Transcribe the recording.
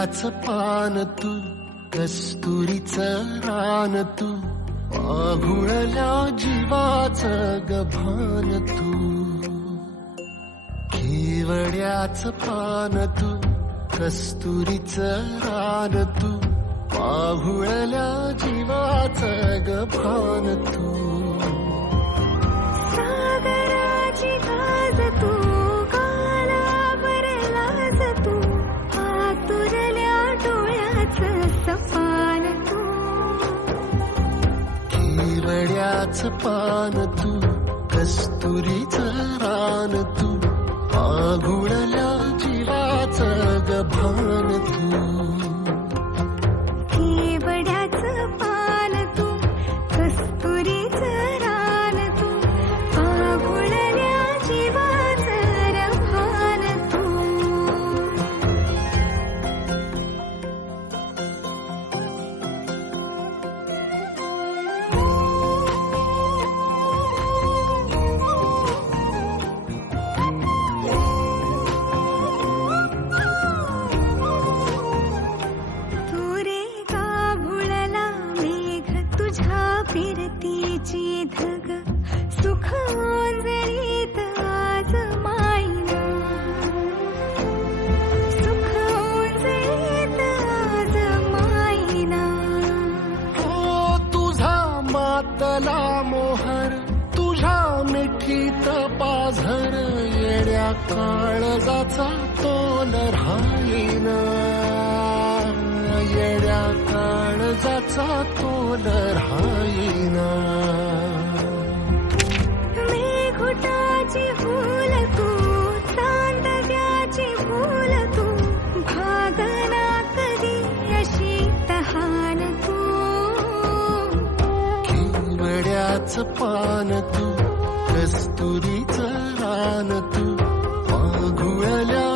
केवड्याच पान तू, कस्तुरीचं रान तू, आघुळल्या जीवाचं गभान तू. केवड्याच पान तू, कस्तुरीचं रान तू, आघुळल्या जीवाचं गभान तू. सागराची गाज तू, कालावर लाज तू, आतुरल्या डोळ्याचं सपान तू. केवड्याच पान तू, कस्तुरीचं रान तू, आघुळल्या जीवाचं गभान तू. केवड्याचं पान तू, कस्तुरीचं रान तू, आघुळल्या जीवाचं रभान तू. फिरतीची धग सुख ओंजळीत आज मायना, सुख ओंजळीत आज मायना. हो तुझा मातला मोहर, तुझ्या मिठीत पाझर, येड्या काळजाचा तोल राहीना, येड्या काळजाचा तोल राहीना. मेघुटाची फूल तू, चांदण्याची फूल तू, भागना कधी अशी तहान तू. केवड्याच पान तू, कस्तुरीचं रान तू, आघुळल्या